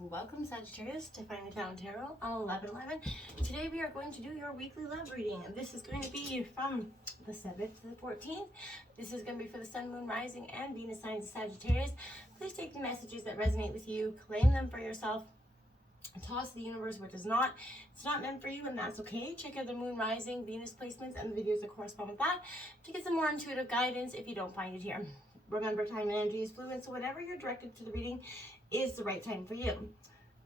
Welcome Sagittarius to Find the Town Tarot on 11/11. Today we are going to do your weekly love reading. This is going to be from the 7th to the 14th. This is going to be for the Sun, Moon, Rising, and Venus signs of Sagittarius. Please take the messages that resonate with you, claim them for yourself, and toss the universe what does not. It's not meant for you, and that's okay. Check out the Moon, Rising, Venus placements and the videos that correspond with that to get some more intuitive guidance if you don't find it here. Remember, time and energy is fluid, so whenever you're directed to the reading is the right time for you.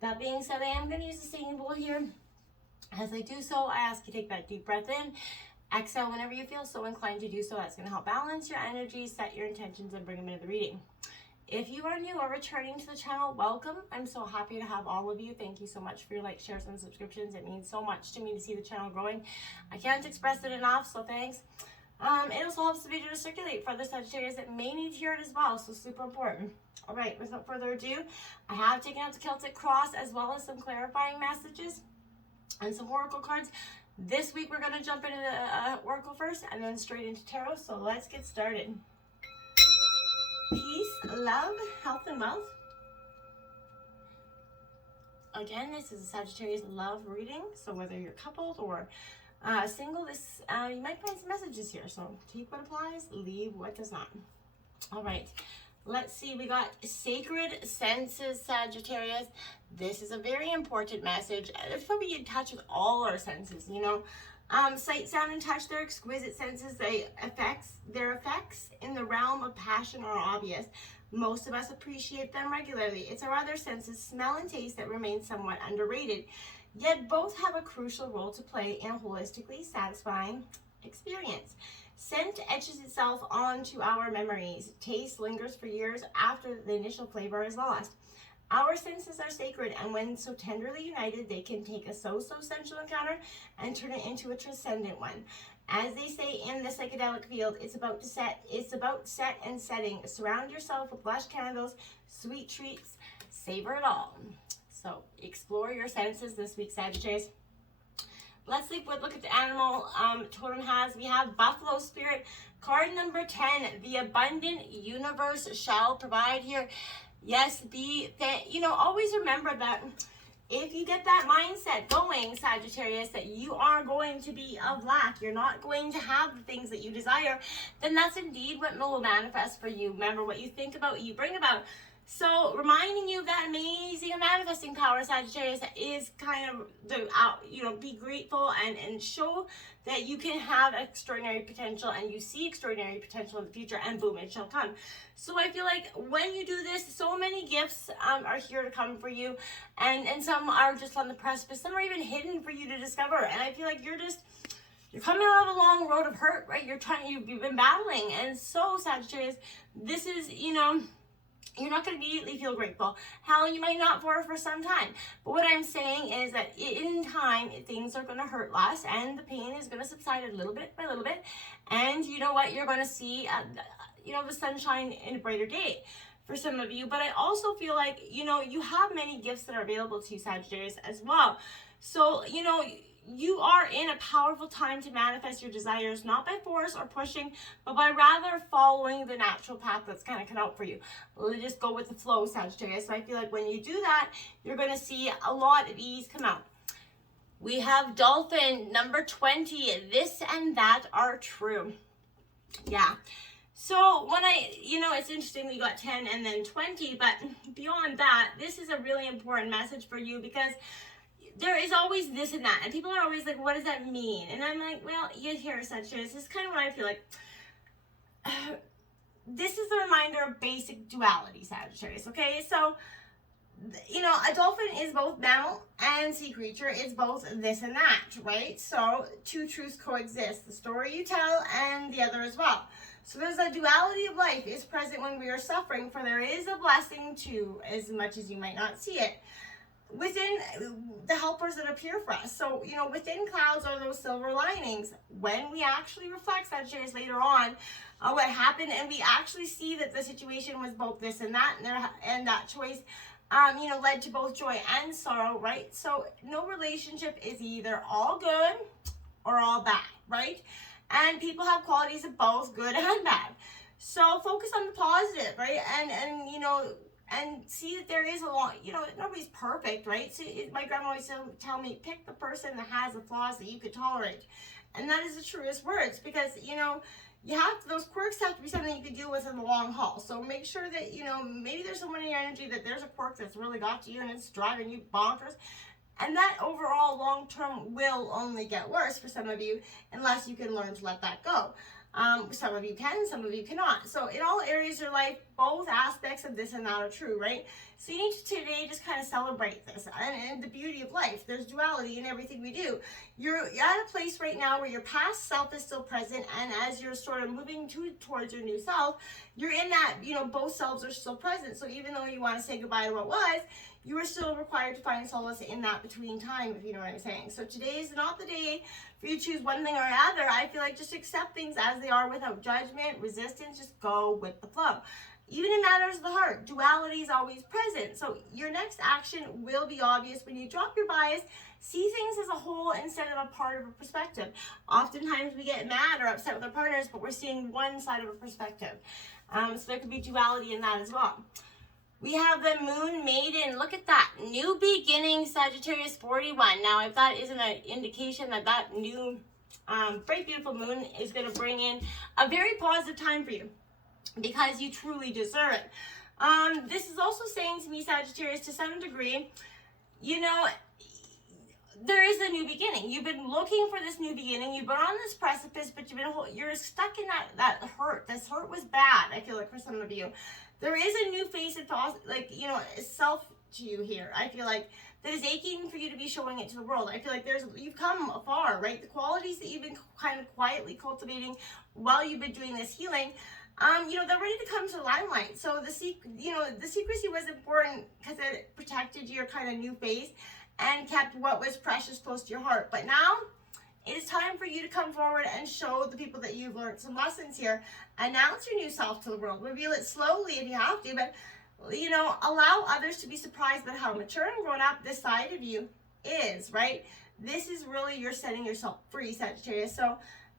That being said, I am going to use a singing bowl here. As I do so, I ask you to take that deep breath in. Exhale whenever you feel so inclined to do so. That's going to help balance your energy, set your intentions, and bring them into the reading. If you are new or returning to the channel, welcome. I'm so happy to have all of you. Thank you so much for your likes, shares, and subscriptions. It means so much to me to see the channel growing. I can't express it enough, so thanks. It also helps the video to circulate for other Sagittarius that may need to hear it as well, so super important. All right, without further ado, I have taken out the Celtic Cross as well as some clarifying messages and some oracle cards. This week we're going to jump into the oracle first and then straight into tarot, so let's get started. Peace, love, health, and wealth. Again, this is a Sagittarius love reading, so whether you're coupled or single, this you might find some messages here, so take what applies, leave what does not. All right, let's see. We got sacred senses, Sagittarius. This is a very important message. It's probably in touch with all our senses, you know. Sight, sound, and touch, they're exquisite senses. Their effects in the realm of passion are obvious. Most of us appreciate them regularly. It's our other senses, smell and taste, that remain somewhat underrated. Yet both have a crucial role to play in a holistically satisfying experience. Scent etches itself onto our memories. Taste lingers for years after the initial flavor is lost. Our senses are sacred, and when so tenderly united, they can take a so-so sensual encounter and turn it into a transcendent one. As they say in the psychedelic field, it's about set and setting. Surround yourself with lush candles, sweet treats, savor it all. So explore your senses this week, Sagittarius. Let's look at the animal totem has. We have Buffalo Spirit, card number 10. The abundant universe shall provide here. Yes, always remember that if you get that mindset going, Sagittarius, that you are going to be of lack, you're not going to have the things that you desire, then that's indeed what will manifest for you. Remember, what you think about, you bring about. So reminding you of that amazing manifesting power, Sagittarius, is kind of be grateful and show that you can have extraordinary potential, and you see extraordinary potential in the future, and boom, it shall come. So I feel like when you do this, so many gifts are here to come for you, and some are just on the precipice, some are even hidden for you to discover. And I feel like you're coming out of a long road of hurt, right? You've been battling, and so Sagittarius, this is, you're not going to immediately feel grateful. Hell, you might not for some time. But what I'm saying is that in time, things are going to hurt less, and the pain is going to subside a little bit by little bit. And you know what? You're going to see, the sunshine in a brighter day for some of you. But I also feel like, you have many gifts that are available to you, Sagittarius, as well. So, you are in a powerful time to manifest your desires, not by force or pushing, but by rather following the natural path that's kind of cut out for you. Just go with the flow, Sagittarius. So I feel like when you do that, you're going to see a lot of ease come out. We have Dolphin, number 20. This and that are true. Yeah. So when it's interesting that you got 10 and then 20, but beyond that, this is a really important message for you, because there is always this and that, and people are always like, what does that mean? And I'm like, well, you hear Sagittarius, this is kind of what I feel like. This is a reminder of basic duality, Sagittarius, okay? So, a dolphin is both mammal and sea creature. It's both this and that, right? So two truths coexist, the story you tell and the other as well. So there's a duality of life is present when we are suffering, for there is a blessing too, as much as you might not see it, within the helpers that appear for us. So, within clouds are those silver linings. When we actually reflect, Sagittarius, later on, what happened, and we actually see that the situation was both this and that, and that choice, led to both joy and sorrow, right? So no relationship is either all good or all bad, right? And people have qualities of both good and bad. So focus on the positive, right? And and see that there is a lot, you know, nobody's perfect, right? So my grandma always tell me, pick the person that has the flaws that you could tolerate. And that is the truest words, because, you know, those quirks have to be something you can deal with in the long haul. So make sure that, you know, maybe there's someone in your energy that there's a quirk that's really got to you and it's driving you bonkers. And that overall long term will only get worse for some of you unless you can learn to let that go. Some of you can, some of you cannot. So in all areas of your life, both aspects of this and that are true, right? So you need to today just kind of celebrate this and the beauty of life. There's duality in everything we do. You're at a place right now where your past self is still present, and as you're sort of moving towards your new self, you're in that, you know, both selves are still present. So even though you want to say goodbye to what was, you are still required to find solace in that between time, if you know what I'm saying. So today is not the day for you to choose one thing or another. I feel like just accept things as they are without judgment, resistance, just go with the flow. Even in matters of the heart, duality is always present. So your next action will be obvious when you drop your bias, see things as a whole instead of a part of a perspective. Oftentimes we get mad or upset with our partners, but we're seeing one side of a perspective. So there could be duality in that as well. We have the Moon Maiden. Look at that. New beginning, Sagittarius 41. Now, if that isn't an indication that that new, bright, beautiful moon is going to bring in a very positive time for you, because you truly deserve it. This is also saying to me, Sagittarius, to some degree, you know, there is a new beginning. You've been looking for this new beginning. You've been on this precipice, but you're stuck in that hurt. This hurt was bad, I feel like, for some of you. There is a new face of, like, you know, self to you here. I feel like that is aching for you to be showing it to the world. I feel like you've come afar, right? The qualities that you've been kind of quietly cultivating while you've been doing this healing, you know, they're ready to come to the limelight. So the secrecy was important because it protected your kind of new face and kept what was precious close to your heart. But now it is time for you to come forward and show the people that you've learned some lessons here. Announce your new self to the world. Reveal it slowly if you have to, but, you know, allow others to be surprised about how mature and grown up this side of you is, right? This is really, you're setting yourself free, Sagittarius. So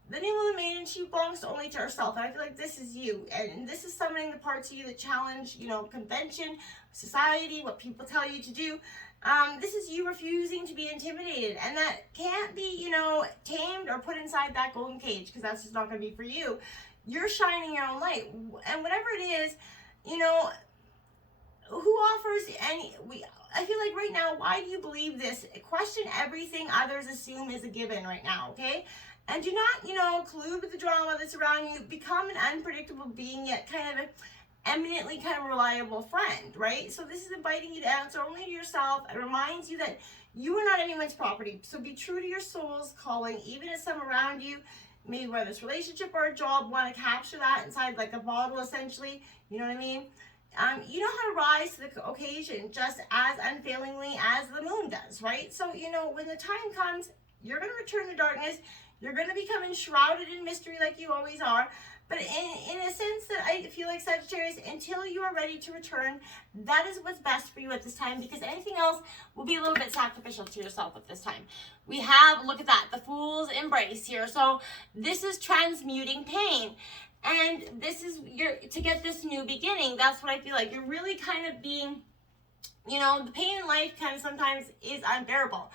the new Moon Maiden, she belongs only to herself. And I feel like this is you. And this is summoning the parts of you that challenge, you know, convention, society, what people tell you to do. This is you refusing to be intimidated, and that can't be, you know, tamed or put inside that golden cage, because that's just not going to be for you. You're shining your own light, and whatever it is, you know, who offers any, I feel like right now, why do you believe this? Question everything others assume is a given right now, okay? And do not, you know, collude with the drama that's around you. Become an unpredictable being, yet kind of eminently kind of reliable friend, right? So this is inviting you to answer only to yourself. It reminds you that you are not anyone's property. So be true to your soul's calling, even if some around you, maybe whether it's relationship or a job, want to capture that inside like a bottle, essentially. You know what I mean? You know how to rise to the occasion just as unfailingly as the moon does, right? So, you know, when the time comes, you're going to return to darkness. You're going to become enshrouded in mystery like you always are. But in a sense that I feel like, Sagittarius, until you are ready to return, that is what's best for you at this time, because anything else will be a little bit sacrificial to yourself at this time. We have, look at that, the Fool's Embrace here. So this is transmuting pain. And this is to get this new beginning. That's what I feel like. You're really kind of being, you know, the pain in life kind of sometimes is unbearable.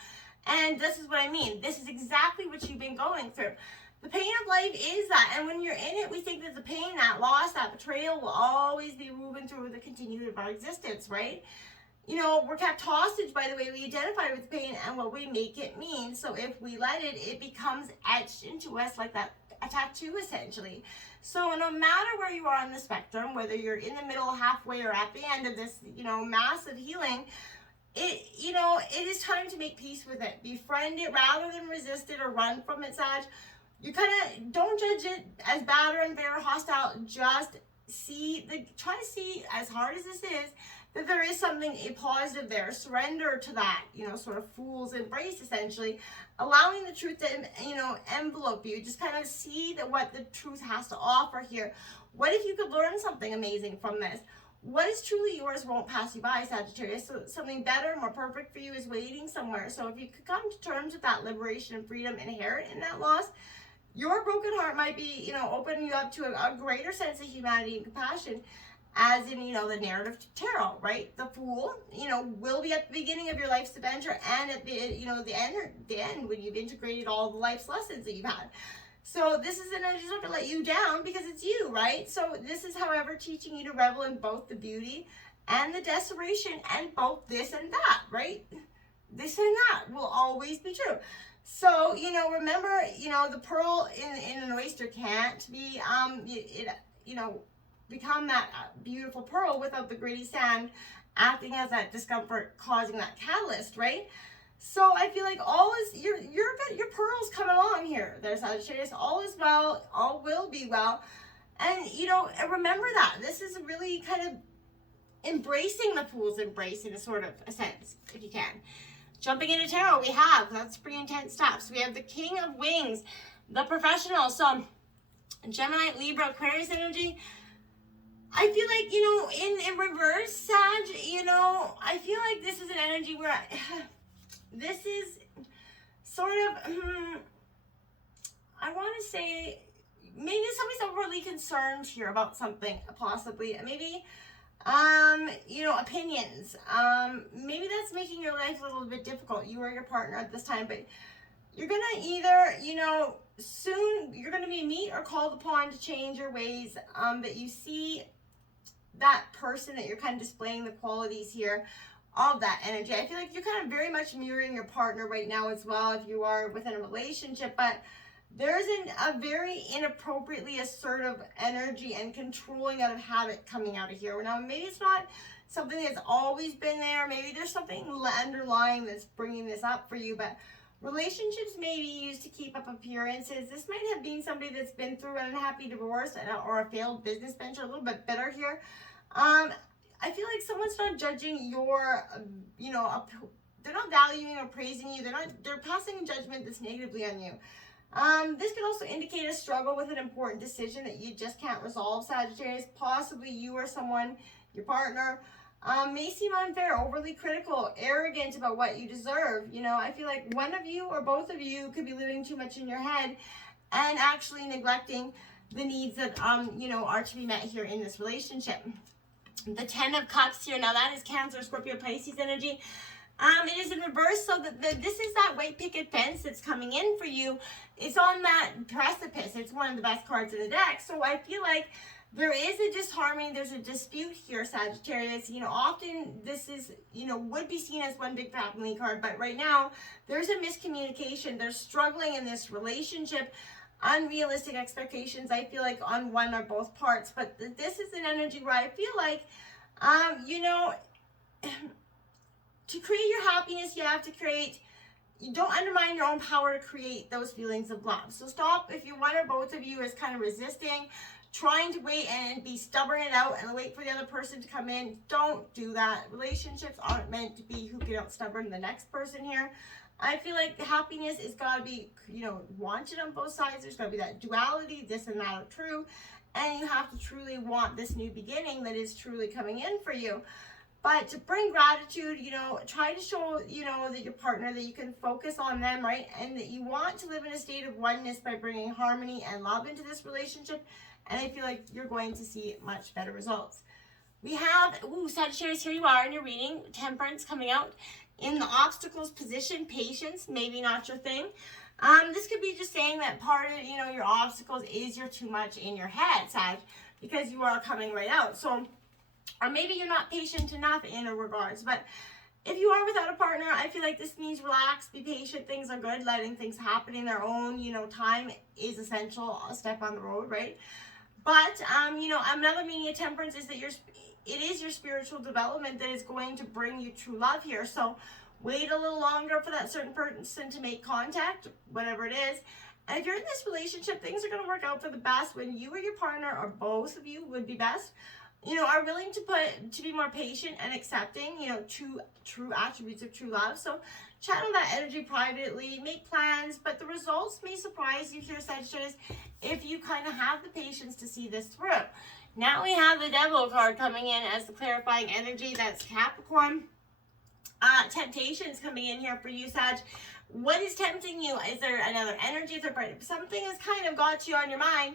And this is what I mean. This is exactly what you've been going through. The pain of life is that, and when you're in it, we think that the pain, that loss, that betrayal will always be woven through the continuity of our existence, right? You know, we're kept hostage by the way we identify with pain and what we make it mean. So if we let it, it becomes etched into us like that, a tattoo, essentially. So no matter where you are on the spectrum, whether you're in the middle, halfway, or at the end of this, you know, massive healing, it is time to make peace with it. Befriend it rather than resist it or run from it, Sag. You kind of don't judge it as bad or unfair or hostile. Just try to see, as hard as this is, that there is something positive there. Surrender to that, you know, sort of fool's embrace, essentially, allowing the truth to, you know, envelope you. Just kind of see that what the truth has to offer here. What if you could learn something amazing from this? What is truly yours won't pass you by, Sagittarius. So something better, more perfect for you is waiting somewhere. So if you could come to terms with that liberation and freedom inherent in that loss, your broken heart might be, you know, opening you up to a greater sense of humanity and compassion. as in, you know, the narrative tarot, right? The Fool, you know, will be at the beginning of your life's adventure and at the, you know, the end when you've integrated all the life's lessons that you've had. So this is an energy that's not going to let you down because it's you, right? So this is, however, teaching you to revel in both the beauty and the desperation and both this and that, right? This and that will always be true. So, you know, remember, you know, the pearl in an oyster can't be, you know, become that beautiful pearl without the gritty sand acting as that discomfort, causing that catalyst, right? So I feel like all is, your pearls come along here. There's Sagittarius, all is well, all will be well. And, you know, remember that. This is really kind of embracing the Fool's embrace in a sort of a sense, if you can. Jumping into tarot, we have, that's pretty intense stuff. So we have the King of Wings, the Professional. So Gemini, Libra, Aquarius energy. I feel like, you know, in reverse, Sag, you know, I feel like this is an energy where this is sort of, I want to say, maybe somebody's overly concerned here about something, possibly. Maybe, you know, opinions. Maybe that's making your life a little bit difficult, you or your partner at this time, but you're going to either, you know, soon you're going to be meet or called upon to change your ways, that you see that person that you're kind of displaying the qualities here of that energy. I feel like you're kind of very much mirroring your partner right now as well if you are within a relationship, but there's a very inappropriately assertive energy and controlling out of habit coming out of here. Now, maybe it's not something that's always been there. Maybe there's something underlying that's bringing this up for you, but relationships may be used to keep up appearances. This might have been somebody that's been through an unhappy divorce or a failed business venture, a little bit bitter here. I feel like someone's not judging your, you know, they're not valuing or praising you. They're passing a judgment that's negatively on you. This could also indicate a struggle with an important decision that you just can't resolve, Sagittarius. Possibly you or someone, your partner, may seem unfair, overly critical, arrogant about what you deserve. You know, I feel like one of you or both of you could be living too much in your head and actually neglecting the needs that, you know, are to be met here in this relationship. The 10 of Cups here, now that is Cancer, Scorpio, Pisces energy. It is in reverse, so that this is that white picket fence that's coming in for you. It's on that precipice. It's one of the best cards in the deck. So I feel like there is a disharmony. There's a dispute here, Sagittarius. You know, often this is, you know, would be seen as one big family card, but right now there's a miscommunication. They're struggling in this relationship. Unrealistic expectations, I feel like, on one or both parts. But this is an energy where I feel like, you know, to create your happiness, you have to create, you don't undermine your own power to create those feelings of love. So stop, if you one or both of you is kind of resisting, trying to wait and be stubborn it out and wait for the other person to come in. Don't do that. Relationships aren't meant to be who can out stubborn the next person here. I feel like the happiness is got to be, you know, wanted on both sides. There's got to be that duality, this and that are true. And you have to truly want this new beginning that is truly coming in for you. But to bring gratitude, you know, try to show, you know, that your partner, that you can focus on them, right? And that you want to live in a state of oneness by bringing harmony and love into this relationship. And I feel like you're going to see much better results. We have, Sagittarius, here you are in your reading. Temperance coming out. In the obstacles position, patience, maybe not your thing. This could be just saying that part of, you know, your obstacles is you're too much in your head, Sag, because you are coming right out. So, or maybe you're not patient enough in a regards. But if you are without a partner, I feel like this means relax, be patient, things are good, letting things happen in their own, you know, time is essential, a step on the road, right? But, you know, another meaning of temperance is that it is your spiritual development that is going to bring you true love here. So wait a little longer for that certain person to make contact, whatever it is. And if you're in this relationship, things are going to work out for the best when you or your partner, or both of you would be best, you know, are willing to be more patient and accepting, you know, true attributes of true love. So channel that energy privately, make plans, but the results may surprise you here, Sagittarius, if you kind of have the patience to see this through. Now we have the Devil card coming in as the clarifying energy. That's Capricorn. Temptations coming in here for you, Sag. What is tempting you? Is there another energy? Is there something has kind of got you on your mind?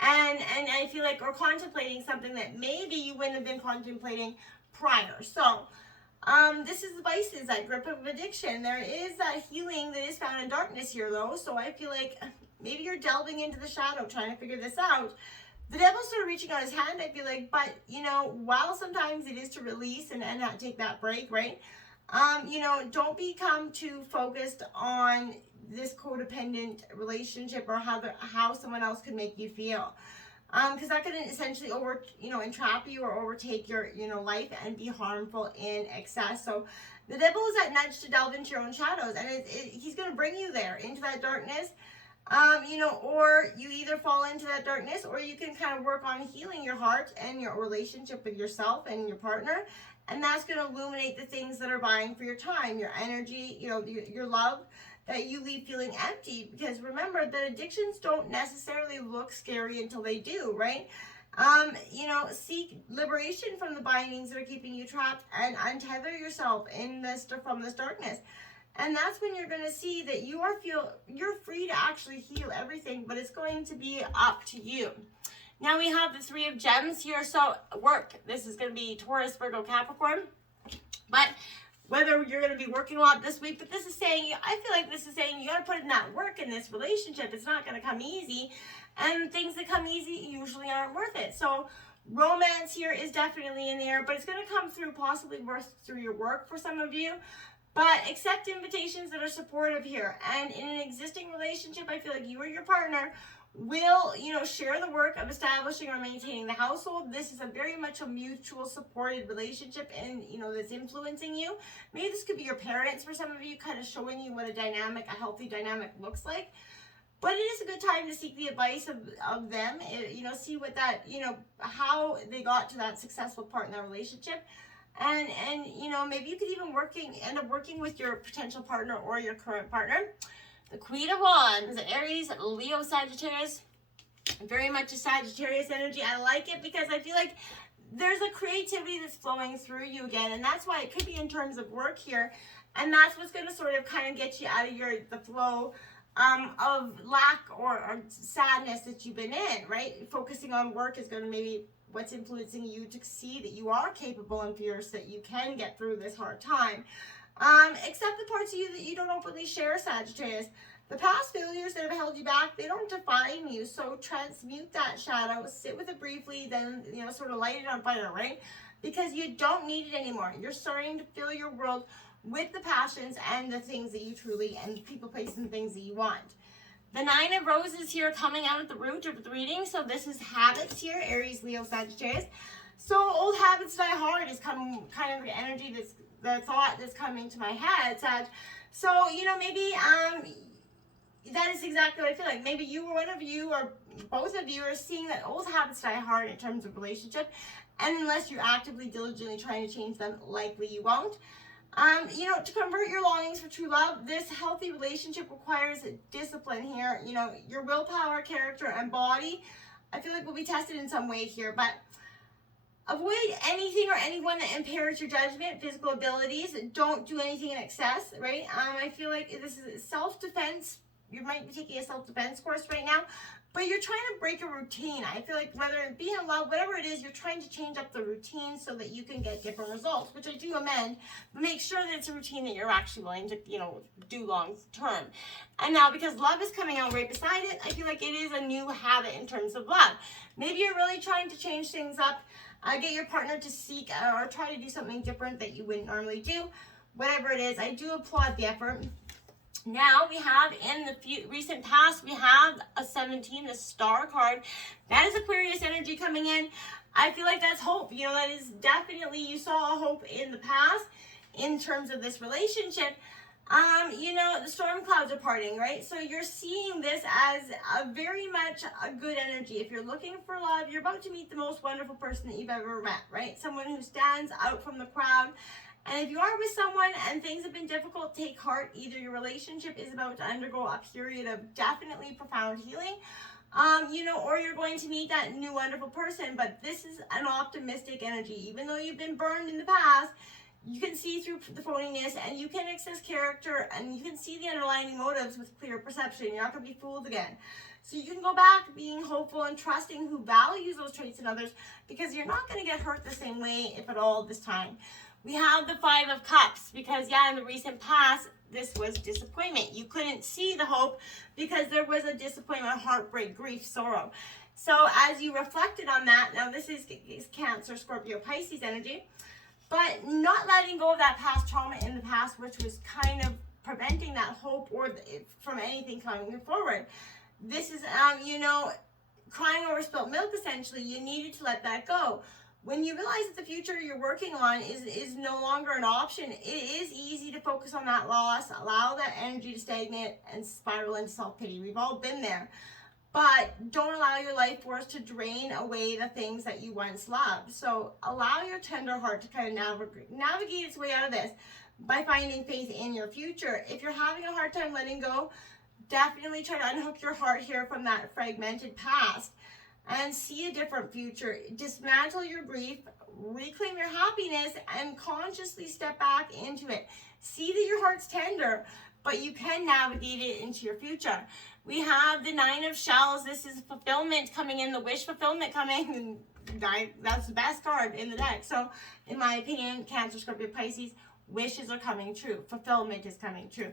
And I feel like, or contemplating something that maybe you wouldn't have been contemplating prior. So this is the vices, that grip of addiction. There is that healing that is found in darkness here, though. So I feel like maybe you're delving into the shadow trying to figure this out. The devil's sort of reaching out his hand, I feel like, but, you know, while sometimes it is to release and not take that break, right? You know, don't become too focused on this codependent relationship or how someone else could make you feel. Because that could essentially entrap you or overtake your, life and be harmful in excess. So the devil is that nudge to delve into your own shadows, and he's going to bring you there into that darkness. Or you either fall into that darkness, or you can kind of work on healing your heart and your relationship with yourself and your partner. And that's going to illuminate the things that are vying for your time, your energy, your love, that you leave feeling empty. Because remember that addictions don't necessarily look scary until they do, right? Seek liberation from the bindings that are keeping you trapped and untether yourself from this darkness. And that's when you're going to see that you're free to actually heal everything, but it's going to be up to you. Now we have the Three of Gems here. So work. This is going to be Taurus, Virgo, Capricorn. But whether you're going to be working a lot this week, but I feel like this is saying you got to put in that work in this relationship. It's not going to come easy. And things that come easy usually aren't worth it. So romance here is definitely in there, but it's going to come through possibly through your work for some of you. But accept invitations that are supportive here. And in an existing relationship, I feel like you or your partner will, share the work of establishing or maintaining the household. This is very much a mutual supported relationship, and, that's influencing you. Maybe this could be your parents for some of you, kind of showing you what a healthy dynamic looks like. But it is a good time to seek the advice of them, see what how they got to that successful part in their relationship. And maybe you could even end up working with your potential partner or your current partner. The Queen of Wands, Aries, Leo, Sagittarius. Very much a Sagittarius energy. I like it because I feel like there's a creativity that's flowing through you again. And that's why it could be in terms of work here. And that's what's going to sort of kind of get you out of the flow of lack or sadness that you've been in, right? Focusing on work is going to maybe what's influencing you to see that you are capable and fierce, that you can get through this hard time. Accept the parts of you that you don't openly share, Sagittarius. The past failures that have held you back, they don't define you. So transmute that shadow, sit with it briefly, then, sort of light it on fire, right? Because you don't need it anymore. You're starting to fill your world with the passions and the things that you truly, and people, places, and things that you want. The Nine of Roses here coming out at the root of the reading. So this is habits here, Aries, Leo, Sagittarius. So old habits die hard is kind of the energy the thought that's coming to my head, Sag. So, maybe that is exactly what I feel like. Maybe you or one of you or both of you are seeing that old habits die hard in terms of relationship. And unless you're actively, diligently trying to change them, likely you won't. To convert your longings for true love, this healthy relationship requires discipline here. Your willpower, character, and body, I feel like will be tested in some way here, but avoid anything or anyone that impairs your judgment, physical abilities. Don't do anything in excess, right? I feel like this is self-defense. You might be taking a self-defense course right now, but you're trying to break a routine. I feel like whether it be in love, whatever it is, you're trying to change up the routine so that you can get different results, which I do amend, but make sure that it's a routine that you're actually willing to, do long term. And now because love is coming out right beside it, I feel like it is a new habit in terms of love. Maybe you're really trying to change things up, get your partner to seek or try to do something different that you wouldn't normally do. Whatever it is, I do applaud the effort. Now we have in the recent past, we have a 17, the Star card. That is Aquarius energy coming in. I feel like that's hope. That is definitely, you saw a hope in the past in terms of this relationship. The storm clouds are parting, right? So you're seeing this as a very much a good energy. If you're looking for love, you're about to meet the most wonderful person that you've ever met, right? Someone who stands out from the crowd. And if you are with someone and things have been difficult, take heart. Either your relationship is about to undergo a period of definitely profound healing, or you're going to meet that new wonderful person. But this is an optimistic energy. Even though you've been burned in the past, You can see through the phoniness, and you can access character, and you can see the underlying motives with clear perception. You're not going to be fooled again. So you can go back being hopeful and trusting who values those traits in others, because you're not going to get hurt the same way, if at all, this time. We have the Five of Cups because, yeah, in the recent past, this was disappointment. You couldn't see the hope because there was a disappointment, heartbreak, grief, sorrow. So as you reflected on that, now this is Cancer, Scorpio, Pisces energy, but not letting go of that past trauma in the past, which was kind of preventing that hope or from anything coming forward. This is, crying over spilt milk, essentially. You needed to let that go. When you realize that the future you're working on is no longer an option, it is easy to focus on that loss, allow that energy to stagnate and spiral into self-pity. We've all been there. But don't allow your life force to drain away the things that you once loved. So allow your tender heart to kind of navigate its way out of this by finding faith in your future. If you're having a hard time letting go, definitely try to unhook your heart here from that fragmented past and see a different future. Dismantle your grief, reclaim your happiness, and consciously step back into it. See that your heart's tender, but you can navigate it into your future. We have the Nine of Shells. This is fulfillment coming in, the wish fulfillment coming. That's the best card in the deck. So in my opinion, Cancer, Scorpio, Pisces, wishes are coming true. Fulfillment is coming true.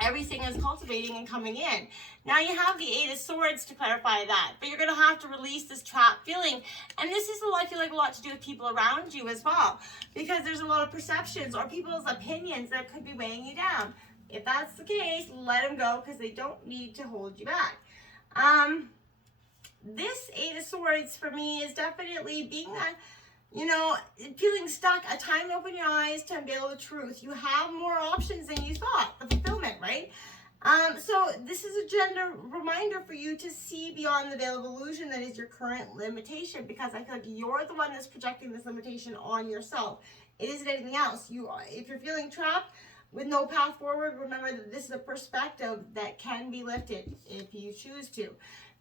Everything is cultivating and coming in. Now you have the Eight of Swords to clarify that, but you're going to have to release this trapped feeling. And this is, I feel like, a lot to do with people around you as well, because there's a lot of perceptions or people's opinions that could be weighing you down. If that's the case, let them go, because they don't need to hold you back. This Eight of Swords for me is definitely being that, feeling stuck, a time to open your eyes to unveil the truth. You have more options than you thought, the fulfillment, right? So this is a gender reminder for you to see beyond the veil of illusion that is your current limitation, because I feel like you're the one that's projecting this limitation on yourself. It isn't anything else. If you're feeling trapped with no path forward, remember that this is a perspective that can be lifted if you choose to.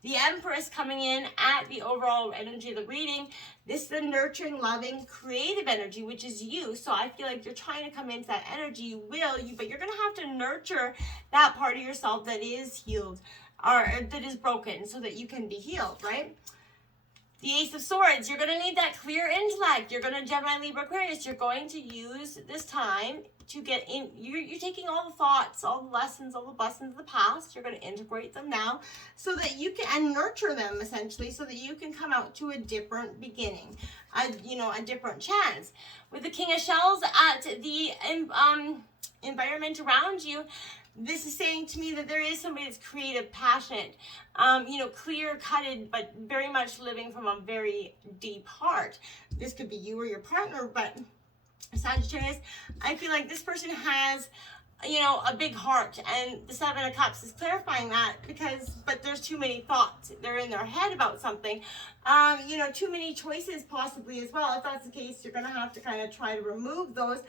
The Empress coming in at the overall energy of the reading. This is the nurturing, loving, creative energy, which is you. So I feel like you're trying to come into that energy. But you're going to have to nurture that part of yourself that is healed or that is broken so that you can be healed, right? The Ace of Swords, you're going to need that clear intellect. You're going to, Gemini, Libra, Aquarius, you're going to use this time to get in. You're taking all the thoughts, all the lessons, all the blessings of the past. You're going to integrate them now so that you can, and nurture them essentially, so that you can come out to a different beginning, a different chance. With the King of Shells at the environment around you, this is saying to me that there is somebody that's creative, passionate, clear-cutted, but very much living from a very deep heart. This could be you or your partner, but Sagittarius, I feel like this person has, a big heart, and the Seven of Cups is clarifying that but there's too many thoughts. They're in their head about something. Too many choices possibly as well. If that's the case, you're going to have to kind of try to remove those.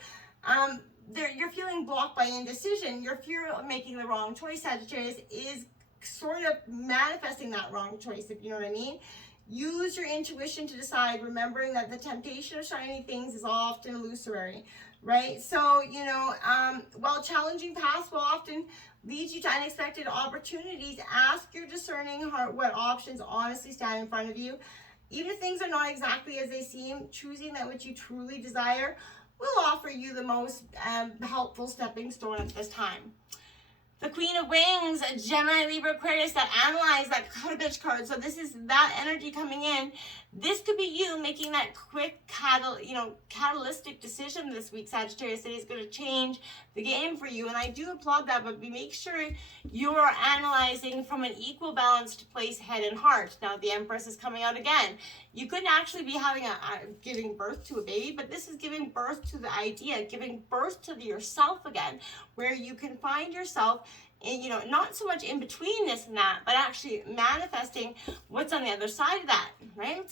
You're feeling blocked by indecision. Your fear of making the wrong choice, Sagittarius, is sort of manifesting that wrong choice, if you know what I mean. Use your intuition to decide, remembering that the temptation of shiny things is often illusory, right? So, while challenging paths will often lead you to unexpected opportunities, ask your discerning heart what options honestly stand in front of you. Even if things are not exactly as they seem, choosing that which you truly desire will offer you the most helpful stepping stone at this time. The Queen of Wings, Gemini, Libra, Aquarius, that analyze that bitch card. So this is that energy coming in. This could be you making that quick catalytic decision this week, Sagittarius, that is going to change the game for you. And I do applaud that, but make sure you are analyzing from an equal balanced place, head and heart. Now the Empress is coming out again. You couldn't actually be having giving birth to a baby, but this is giving birth to the idea, giving birth to yourself again, where you can find yourself in, not so much in between this and that, but actually manifesting what's on the other side of that, right?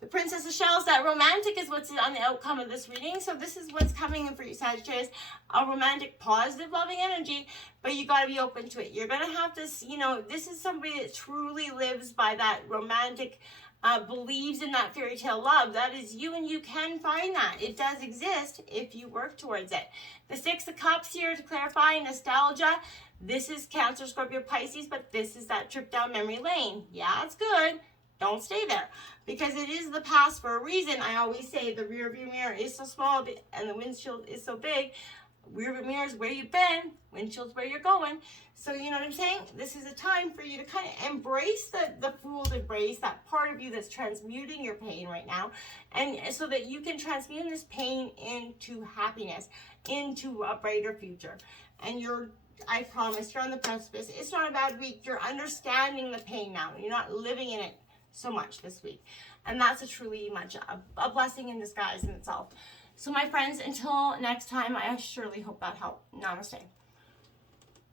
The Princess of Shells, that romantic is what's on the outcome of this reading. So this is what's coming in for you, Sagittarius, a romantic, positive, loving energy, but you got to be open to it. You're going to have to, this is somebody that truly lives by that romantic believes in that fairy tale love. That is you, and you can find that. It does exist if you work towards it. The Six of Cups here to clarify nostalgia. This is Cancer, Scorpio, Pisces, but this is that trip down memory lane. Yeah, it's good. Don't stay there because it is the past for a reason. I always say the rear view mirror is so small and the windshield is so big. Rear view mirror is where you've been, windshield's where you're going. So you know what I'm saying? This is a time for you to kind of embrace the fool's embrace, that part of you that's transmuting your pain right now, and so that you can transmute this pain into happiness, into a brighter future. And I promise, you're on the precipice. It's not a bad week. You're understanding the pain now. You're not living in it so much this week. And that's a truly much a blessing in disguise in itself. So my friends, until next time, I surely hope that helped. Namaste.